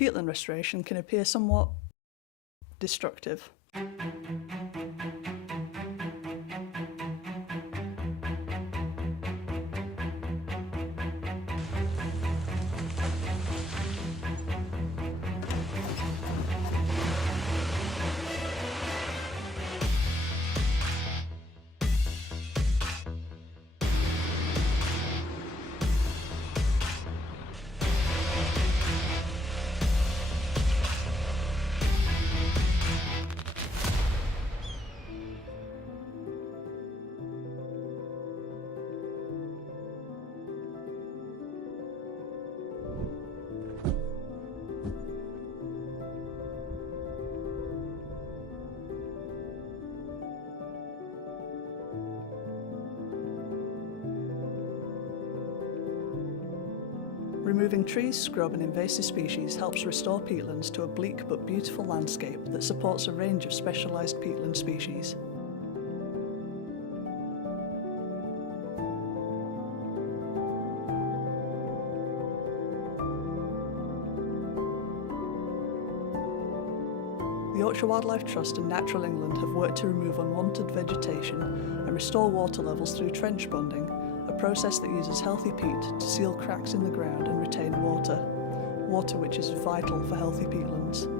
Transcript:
peatland restoration can appear somewhat destructive. Removing trees, scrub and invasive species helps restore peatlands to a bleak but beautiful landscape that supports a range of specialised peatland species. The Yorkshire Wildlife Trust and Natural England have worked to remove unwanted vegetation and restore water levels through trench bonding, a process that uses healthy peat to seal cracks in the ground and retain water which is vital for healthy peatlands.